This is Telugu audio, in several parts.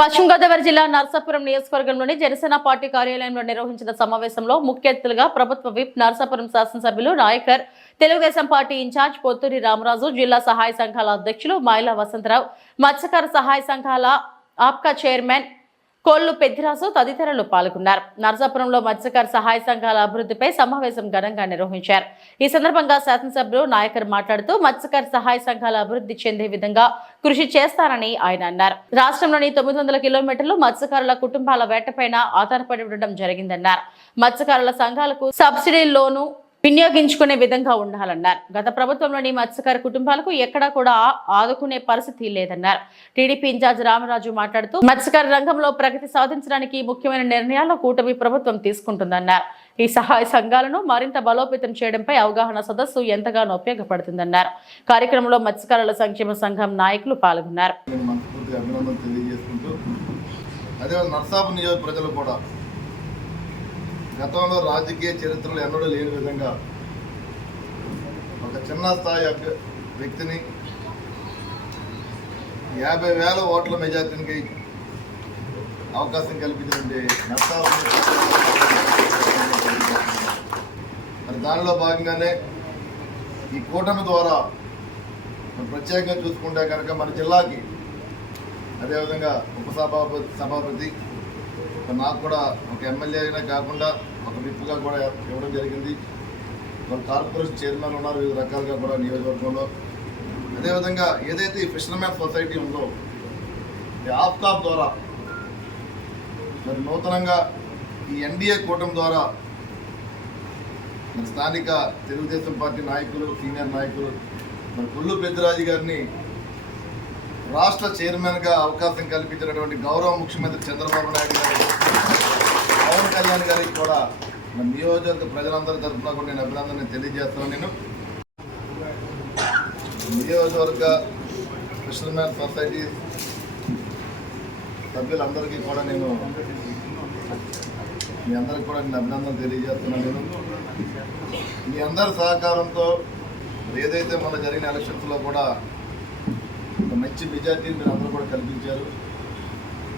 పశ్చిమ గోదావరి జిల్లా నర్సాపురం నియోజకవర్గంలోని జనసేన పార్టీ కార్యాలయంలో నిర్వహించిన సమావేశంలో ముఖ్య అతిథులుగా ప్రభుత్వ విప్ నర్సాపురం శాసనసభ్యులు నాయకర్, తెలుగుదేశం పార్టీ ఇన్ఛార్జ్ పొత్తూరి రామరాజు, జిల్లా సహాయ సంఘాల అధ్యక్షులు మైలా వసంతరావు, మత్స్యకార సహాయ సంఘాల ఆప్కా చైర్మన్ కోళ్లు పెద్దిరాజు తదితరులు పాల్గొన్నారు. నర్సాపురంలో మత్స్యకార సహాయ సంఘాల అభివృద్ధిపై సమావేశం ఘనంగా నిర్వహించారు. ఈ సందర్భంగా శాసనసభ్యులు నాయకర్ మాట్లాడుతూ మత్స్యకార సహాయ సంఘాల అభివృద్ధి చెందే విధంగా కృషి చేస్తారని ఆయన అన్నారు. రాష్ట్రంలోని 900 కిలోమీటర్లు మత్స్యకారుల కుటుంబాల వేటపైన ఆధారపడి ఉండడం జరిగిందన్నారు. మత్స్యకారుల సంఘాలకు సబ్సిడీ లోను వినియోగించుకునే విధంగా ఉండాలన్నారు. గత ప్రభుత్వంలోని మత్స్యకార కుటుంబాలకు ఎక్కడా కూడా ఆదుకునే పరిస్థితి లేదన్నారు. టీడీపీ ఇన్ఛార్జ్ రామరాజు మాట్లాడుతూ మత్స్యకార రంగంలో ప్రగతి సాధించడానికి ముఖ్యమైన నిర్ణయాలు కూటమి ప్రభుత్వం తీసుకుంటుందన్నారు. ఈ సహాయ సంఘాలను మరింత బలోపేతం చేయడంపై అవగాహన సదస్సు ఎంతగానో ఉపయోగపడుతుందన్నారు. కార్యక్రమంలో మత్స్యకారుల సంక్షేమ సంఘం నాయకులు పాల్గొన్నారు. గతంలో రాజకీయ చరిత్రలో ఎన్నడూ లేని విధంగా ఒక చిన్న స్థాయి వ్యక్తిని 50,000 ఓట్ల మెజార్టీకి అవకాశం కల్పించింది నర్సాపురం. మరి దానిలో భాగంగానే ఈ కూటమి ద్వారా ప్రత్యేకంగా చూసుకుంటే కనుక మన జిల్లాకి అదేవిధంగా సభాపతి నాకు కూడా ఒక ఎమ్మెల్యే అయినా కాకుండా ఒక విప్గా కూడా ఇవ్వడం జరిగింది. వాళ్ళ కార్పొరేషన్ చైర్మన్ ఉన్నారు వివిధ రకాలుగా కూడా నియోజకవర్గంలో. అదేవిధంగా ఏదైతే ఈ ఫిషర్మెన్ సొసైటీ ఉందో ఈ ఆఫ్కాప్ ద్వారా మరి నూతనంగా ఈ ఎన్డీఏ కూటమి ద్వారా మరి స్థానిక తెలుగుదేశం పార్టీ నాయకులు, సీనియర్ నాయకులు మరి కొల్లు పెద్దిరాజు గారిని రాష్ట్ర చైర్మన్గా అవకాశం కల్పించినటువంటి గౌరవ ముఖ్యమంత్రి చంద్రబాబు నాయుడు గారు, పవన్ కళ్యాణ్ గారికి కూడా మన నియోజకవర్గ ప్రజలందరి తరఫున కూడా నేను అభినందనలు తెలియజేస్తున్నాను. నేను నియోజకవర్గ ఫిషర్మెన్ సొసైటీ సభ్యులందరికీ కూడా నేను మీ అందరికి కూడా నేను అభినందనలు తెలియజేస్తున్నాను. నేను మీ అందరి సహకారంతో ఏదైతే మొన్న జరిగిన ఎలక్షన్స్లో కూడా ఒక మంచి మెజార్టీని మీరు అందరూ కూడా కల్పించారు.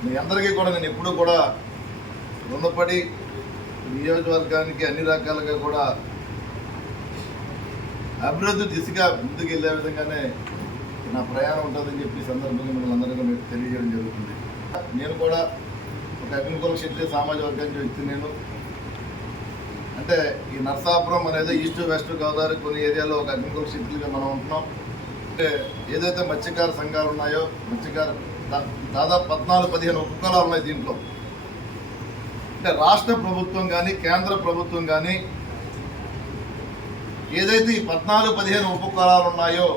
మీ అందరికీ కూడా నేను ఎప్పుడూ కూడా రుణపడి నియోజకవర్గానికి అన్ని రకాలుగా కూడా అభివృద్ధి దిశగా ముందుకు వెళ్ళే విధంగానే నా ప్రయాణం ఉంటుందని చెప్పి సందర్భంగా మిమ్మల్ని అందరికీ మీకు తెలియజేయడం జరుగుతుంది. నేను కూడా ఒక అగ్నికుల క్షత్రియ సామాజిక వర్గానికి వ్యక్తి. నేను అంటే ఈ నర్సాపురం అనేది ఈస్ట్ వెస్ట్ గోదావరి కొన్ని ఏరియాలో ఒక అగ్నికుల క్షత్రియులుగా మనం ఉంటున్నాం. అంటే ఏదైతే మత్స్యకార సంఘాలు ఉన్నాయో దాదాపు 14-15 ఉపకులాలు ఉన్నాయి దీంట్లో. అంటే రాష్ట్ర ప్రభుత్వం కానీ కేంద్ర ప్రభుత్వం కానీ ఏదైతే ఈ 14-15 ఉపకులాలు ఉన్నాయో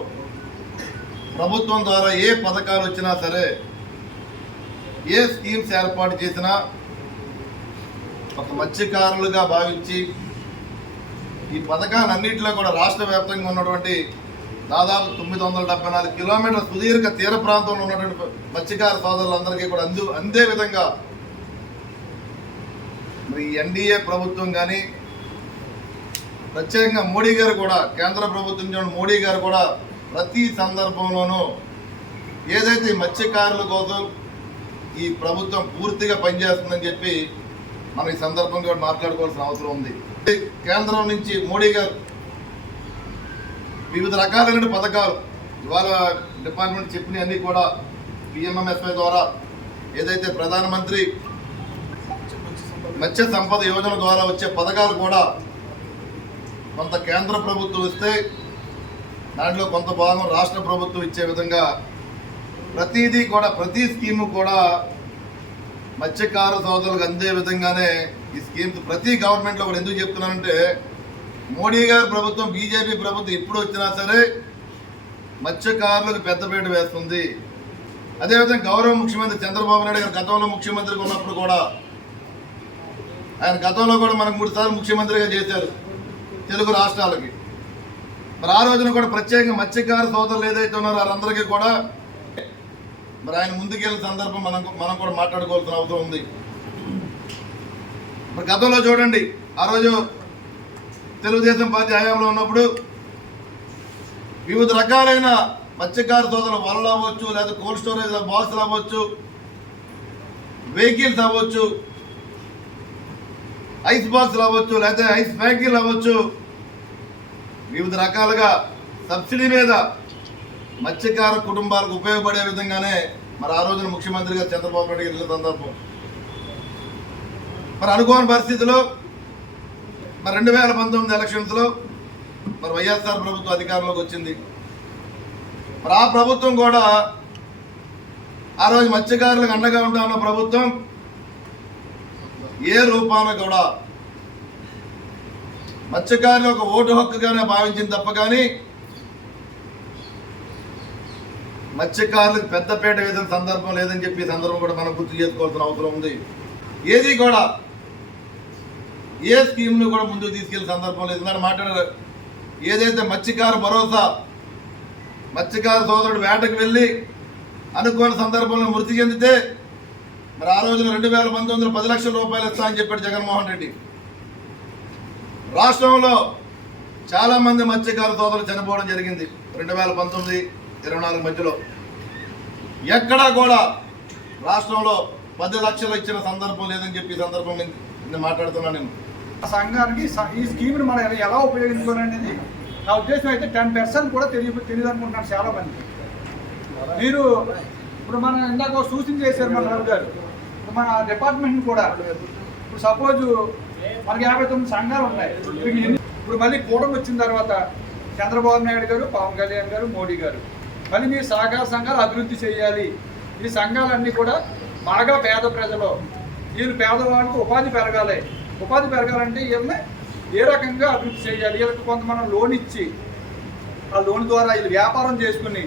ప్రభుత్వం ద్వారా ఏ పథకాలు వచ్చినా సరే, ఏ స్కీమ్స్ ఏర్పాటు చేసినా ఒక మత్స్యకారులుగా భావించి ఈ పథకాలన్నింటిలో కూడా రాష్ట్ర వ్యాప్తంగా ఉన్నటువంటి దాదాపు 974 కిలోమీటర్ల సుదీర్ఘ తీర ప్రాంతంలో ఉన్నటువంటి మత్స్యకార సోదరులందరికీ కూడా అందే విధంగా మరి ఎన్డీఏ ప్రభుత్వం కానీ ప్రత్యేకంగా మోడీ గారు కూడా, కేంద్ర ప్రభుత్వం మోడీ గారు కూడా ప్రతి సందర్భంలోనూ ఏదైతే మత్స్యకారుల కోసం ఈ ప్రభుత్వం పూర్తిగా పనిచేస్తుందని చెప్పి మనం ఈ సందర్భంగా మాట్లాడుకోవాల్సిన అవసరం ఉంది. కేంద్రం నుంచి మోడీ గారు వివిధ రకాలైన పథకాలు ఇవాళ డిపార్ట్మెంట్ చెప్పిన అన్నీ కూడా పిఎంఎంఎస్వై ద్వారా ఏదైతే ప్రధానమంత్రి మత్స్య సంపద యోజన ద్వారా వచ్చే పథకాలు కూడా కొంత కేంద్ర ప్రభుత్వం ఇస్తే దాంట్లో కొంత భాగం రాష్ట్ర ప్రభుత్వం ఇచ్చే విధంగా ప్రతిదీ కూడా ప్రతి స్కీము కూడా మత్స్యకార సోదరులకు అందే విధంగానే ఈ స్కీమ్స్ ప్రతి గవర్నమెంట్లో కూడా ఎందుకు చెప్తున్నానంటే మోడీ గారి ప్రభుత్వం, బీజేపీ ప్రభుత్వం ఎప్పుడు వచ్చినా సరే మత్స్యకారులకు పెద్దపీట వేస్తుంది. అదేవిధంగా గౌరవ ముఖ్యమంత్రి చంద్రబాబు నాయుడు గారు గతంలో ముఖ్యమంత్రిగా ఉన్నప్పుడు కూడా ఆయన గతంలో కూడా మనకు 3 సార్లు ముఖ్యమంత్రిగా చేశారు తెలుగు రాష్ట్రాలకి. మరి ఆ రోజున కూడా ప్రత్యేకంగా మత్స్యకార సోదరులు ఏదైతే ఉన్నారో వాళ్ళందరికీ కూడా మరి ఆయన ముందుకెళ్ళిన సందర్భం మనం కూడా మాట్లాడుకోవాల్సిన అవసరం ఉంది. మరి గతంలో చూడండి, ఆ రోజు తెలుగుదేశం పార్టీ హయాంలో ఉన్నప్పుడు వివిధ రకాలైన మత్స్యకార సోదరులు వలలు అవ్వచ్చు, లేదా కోల్డ్ స్టోరేజ్ బాక్సులు అవ్వచ్చు, వెహికల్స్ అవ్వచ్చు, ఐస్ బాక్స్లు అవ్వచ్చు, లేకపోతే ఐస్ ఫ్యాక్టరీలు అవ్వచ్చు, వివిధ రకాలుగా సబ్సిడీ మీద మత్స్యకార కుటుంబాలకు ఉపయోగపడే విధంగానే మరి ఆ రోజున ముఖ్యమంత్రి గారు చంద్రబాబు నాయుడు గారి సందర్భం. మరి అనుకోని పరిస్థితిలో మరి 2019 ఎలక్షన్స్లో మరి వైఎస్ఆర్ ప్రభుత్వం అధికారంలోకి వచ్చింది. మరి ఆ ప్రభుత్వం కూడా ఆ రోజు మత్స్యకారులకు అండగా ఉంటామన్న ప్రభుత్వం ఏ రూపాన కూడా మత్స్యకారులు ఒక ఓటు హక్కుగానే భావించింది తప్ప కానీ మత్స్యకారులకు పెద్దపేట వేసిన సందర్భం లేదని చెప్పి సందర్భం కూడా మనం గుర్తు చేసుకోవాల్సిన అవసరం ఉంది. ఏది కూడా ఏ స్కీమ్ను కూడా ముందుకు తీసుకెళ్లే సందర్భం లేదు. నేను మాట్లాడారు ఏదైతే మత్స్యకార భరోసా, మత్స్యకార సోదరుడు వేటకు వెళ్ళి అనుకోని సందర్భంలో మృతి చెందితే మరి ఆ రోజున 2019 10 లక్షల రూపాయలు ఇస్తా అని చెప్పాడు జగన్మోహన్ రెడ్డి. రాష్ట్రంలో చాలామంది మత్స్యకార సోదరులు చనిపోవడం జరిగింది 2019-24 మధ్యలో. ఎక్కడా కూడా రాష్ట్రంలో 10 లక్షలు ఇచ్చిన సందర్భం లేదని చెప్పి ఈ సందర్భం నేను మాట్లాడుతున్నాను. నేను సంఘానికి ఈ స్కీమ్ని మనం ఎలా ఉపయోగించుకోవాలనేది నా ఉద్దేశం అయితే 10% కూడా తెలియదు అనుకుంటున్నాను చాలా మంది. మీరు ఇప్పుడు మనం ఇందాక సూచన చేశారు మన రావు గారు. మన డిపార్ట్మెంట్ని కూడా ఇప్పుడు సపోజ్ మనకి 59 సంఘాలు ఉన్నాయి. ఇప్పుడు మళ్ళీ కూటమి వచ్చిన తర్వాత చంద్రబాబు నాయుడు గారు, పవన్ కళ్యాణ్ గారు, మోడీ గారు మళ్ళీ మీరు సహకార సంఘాలు అభివృద్ధి చేయాలి. ఈ సంఘాలన్నీ కూడా బాగా పేద ప్రజలు, వీళ్ళు పేదవాళ్ళకి ఉపాధి పెరగాలి. ఉపాధి పెరగాలంటే వీళ్ళని ఏ రకంగా అభివృద్ధి చేయాలి, వీళ్ళకి కొంత మనం లోన్ ఇచ్చి ఆ లోన్ ద్వారా వీళ్ళు వ్యాపారం చేసుకుని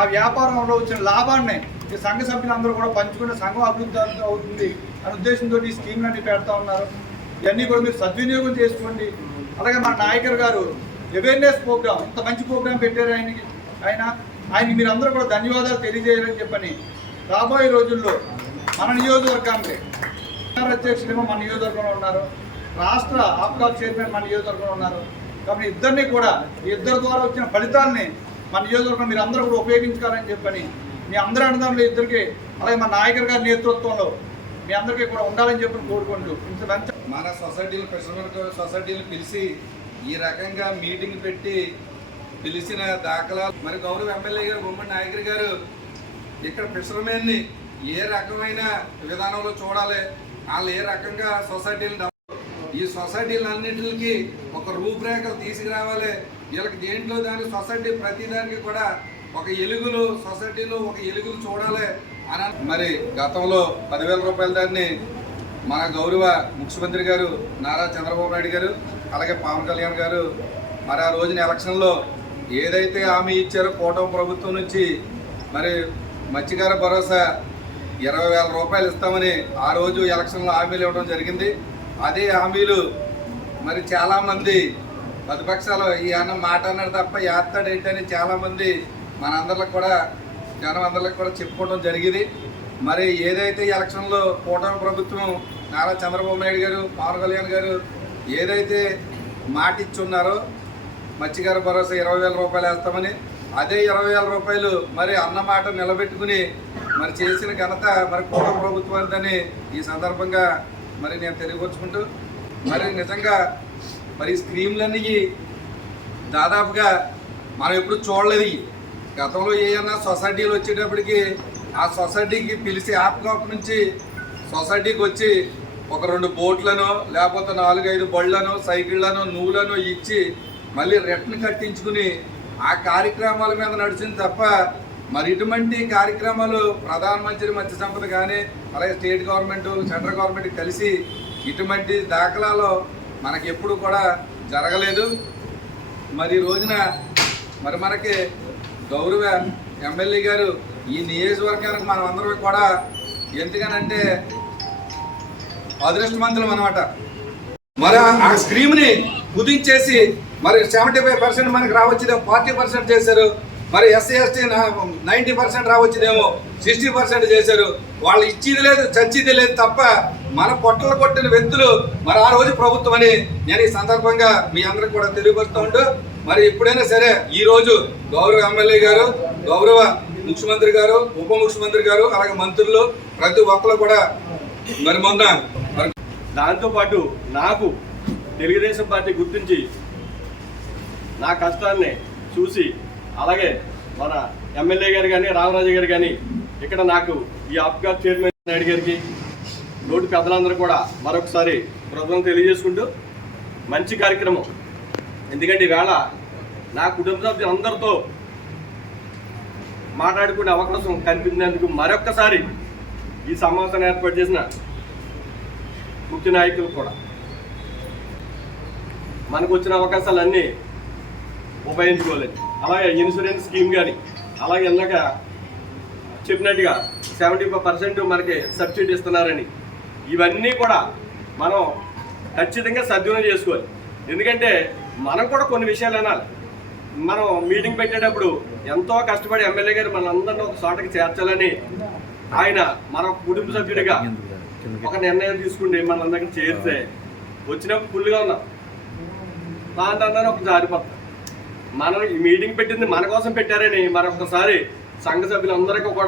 ఆ వ్యాపారంలో వచ్చిన లాభాన్ని ఈ సంఘ సభ్యులందరూ కూడా పంచుకుంటే సంఘం అభివృద్ధి అవుతుంది అనే ఉద్దేశంతో ఈ స్కీమ్లన్నీ పెడతా ఉన్నారు. ఇవన్నీ కూడా మీరు సద్వినియోగం చేసుకోండి. అలాగే మన నాయకర్ గారు అవేర్నెస్ ప్రోగ్రామ్, ఇంత మంచి ప్రోగ్రామ్ పెట్టారు ఆయనకి మీరు అందరూ కూడా ధన్యవాదాలు తెలియజేయాలని చెప్పని రాబోయే రోజుల్లో మన నియోజకవర్గానికి అధ్యక్షులేమో మన నియోజకవర్గంలో ఉన్నారు, రాష్ట్ర ఆప్కాల్ చైర్మన్ మన నియోజకవర్గంలో ఉన్నారు. కాబట్టి ఇద్దరిని కూడా ఈ ఇద్దరి ద్వారా వచ్చిన ఫలితాలని మన నియోజకవర్గం మీరు అందరూ కూడా ఉపయోగించుకోవాలని చెప్పని మీ అందరి అన్నదాంలో ఇద్దరికి, అలాగే మన నాయకర్ గారి నేతృత్వంలో మీ అందరికీ కూడా ఉండాలని చెప్పి కోరుకుంటూ ఇంత మంచి మన సొసైటీలు ఫిషర్మెన్ సొసైటీలు పిలిచి ఈ రకంగా మీటింగ్ పెట్టి పిలిచిన దాఖలాలు మరి గౌరవ ఎమ్మెల్యే గారు బొమ్మడి నాయకర్ గారు ఇక్కడ ఫిషర్మెన్ని ఏ రకమైన విధానంలో చూడాలి, వాళ్ళు ఏ రకంగా సొసైటీలు ఈ సొసైటీలన్నింటికి ఒక రూపురేఖలు తీసుకురావాలి. వీళ్ళకి దేంట్లో దాని సొసైటీ ప్రతి దానికి కూడా ఒక ఎలుగులు సొసైటీలో ఒక ఎలుగులు చూడాలి అని మరి గతంలో 10,000 రూపాయల దాన్ని మన గౌరవ ముఖ్యమంత్రి గారు నారా చంద్రబాబు నాయుడు గారు అలాగే పవన్ కళ్యాణ్ గారు మరి ఆ రోజున ఎలక్షన్లో ఏదైతే హామీ ఇచ్చారో కూటమి ప్రభుత్వం నుంచి మరి మత్స్యకార భరోసా 20,000 రూపాయలు ఇస్తామని ఆ రోజు ఎలక్షన్లో హామీలు ఇవ్వడం జరిగింది. అదే హామీలు మరి చాలామంది ప్రతిపక్షాలు ఈ అన్న మాట అన్నాడు తప్ప ఏస్తాడేంటని చాలామంది మనందరికి కూడా జనం అందరికి కూడా చెప్పుకోవడం జరిగింది. మరి ఏదైతే ఎలక్షన్లో కూటమి ప్రభుత్వం నారా చంద్రబాబు నాయుడు గారు పవన్ కళ్యాణ్ గారు ఏదైతే మాట ఇచ్చున్నారో మత్స్యకార భరోసా 20,000 రూపాయలు వేస్తామని, అదే 20,000 రూపాయలు మరి అన్న మాట నిలబెట్టుకుని మరి చేసిన ఘనత మరి కూటమి ప్రభుత్వాన్ని ఈ సందర్భంగా మరి నేను తెలియపరుచుకుంటూ మరి నిజంగా మరి స్కీమ్లన్నీ దాదాపుగా మనం ఎప్పుడు చూడలేదు. గతంలో ఏమన్నా సొసైటీలు వచ్చేటప్పటికి ఆ సొసైటీకి పిలిచి ఆప్కాప్ నుంచి సొసైటీకి వచ్చి ఒక 2 బోట్లను లేకపోతే 4-5 బళ్ళను సైకిళ్లను నూలను ఇచ్చి మళ్ళీ రిటర్న్ కట్టించుకుని ఆ కార్యక్రమాల మీద నడిచింది తప్ప మరి ఇటువంటి కార్యక్రమాలు ప్రధానమంత్రి మత్స్య సంపద కానీ అలాగే స్టేట్ గవర్నమెంట్ సెంట్రల్ గవర్నమెంట్ కలిసి ఇటువంటి దాఖలాలు మనకి ఎప్పుడు కూడా జరగలేదు. మరి రోజున మరి మనకి గౌరవ ఎమ్మెల్యే గారు ఈ నియోజకవర్గానికి మనం అందరం కూడా ఎందుకనంటే అదృష్టవంతులం అన్నమాట. మరి ఆ స్కీమ్ని కుదించేసి మరి 75% మనకి రావచ్చేదేమో 40% చేశారు. మరి ఎస్సీ ఎస్టీ 90% రావచ్చేదేమో 60% చేశారు. వాళ్ళు ఇచ్చేది లేదు చచ్చేది లేదు తప్ప మన పొట్టలు కొట్టిన వ్యక్తులు మరి ఆ రోజు ప్రభుత్వం అని నేను ఈ సందర్భంగా మీ అందరికి కూడా తెలియపరుస్తూ ఉంటూ మరి ఎప్పుడైనా సరే ఈరోజు గౌరవ ఎమ్మెల్యే గారు గౌరవ ముఖ్యమంత్రి గారు ఉప ముఖ్యమంత్రి గారు అలాగే మంత్రులు ప్రతి ఒక్కరు కూడా మరి మొన్న దాంతోపాటు నాకు తెలుగుదేశం పార్టీ గుర్తించి నా కష్టాన్ని చూసి అలాగే మన ఎమ్మెల్యే గారు కానీ రామరాజు గారు కానీ ఇక్కడ నాకు ఈ ఆప్కా చైర్మన్ నాయుడు గారికి నోటి పెద్దలందరూ కూడా మరొకసారి కృతజ్ఞతలు తెలియజేసుకుంటూ మంచి కార్యక్రమం. ఎందుకంటే ఈవేళ నా కుటుంబ సభ్యులందరితో మాట్లాడుకునే అవకాశం కల్పించినందుకు మరొక్కసారి ఈ సమావేశాన్ని ఏర్పాటు చేసిన ముఖ్య నాయకులు కూడా మనకు వచ్చిన అవకాశాలన్నీ ఉపయోగించుకోలేదు. అలాగే ఇన్సూరెన్స్ స్కీమ్ కానీ అలాగే ఇందాక చెప్పినట్టుగా 75% మనకి సబ్సిడీ ఇస్తున్నారని ఇవన్నీ కూడా మనం ఖచ్చితంగా సద్వినియోగం చేసుకోవాలి. ఎందుకంటే మనం కూడా కొన్ని విషయాలు అనాలి. మనం మీటింగ్ పెట్టేటప్పుడు ఎంతో కష్టపడి ఎమ్మెల్యే గారు మనందరినీ ఒక చోటకి చేర్చాలని ఆయన మన కుటుంబ సభ్యుడిగా ఒక నిర్ణయం తీసుకుంటే మనందరికీ చేరితే వచ్చినప్పుడు ఫుల్గా ఉన్నాం దాంట్లో ఒక జారిపోతాం. మనం ఈ మీటింగ్ పెట్టింది మన కోసం పెట్టారని మరొకసారి సంఘ సభ్యులందరికీ కూడా